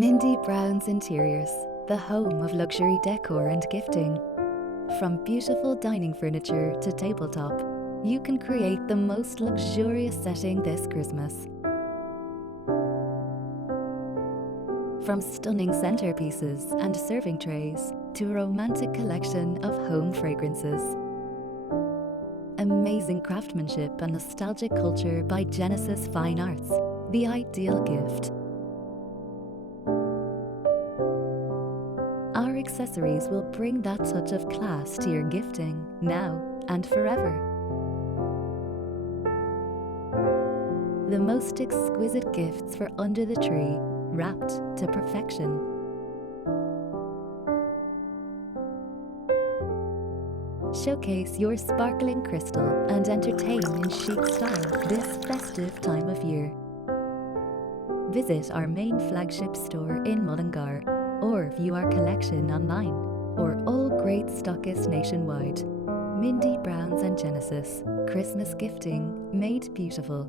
Mindy Brownes Interiors, the home of luxury decor and gifting. From beautiful dining furniture to tabletop, you can create the most luxurious setting this Christmas. From stunning centerpieces and serving trays to a romantic collection of home fragrances. Amazing craftsmanship and nostalgic culture by Genesis Fine Arts, the ideal gift. Our accessories will bring that touch of class to your gifting now and forever. The most exquisite gifts for under the tree, wrapped to perfection. Showcase your sparkling crystal and entertain in chic style this festive time of year. Visit our main flagship store in Mullingar or view our collection online or all great stockists nationwide. Mindy Brownes and Genesis, Christmas gifting made beautiful.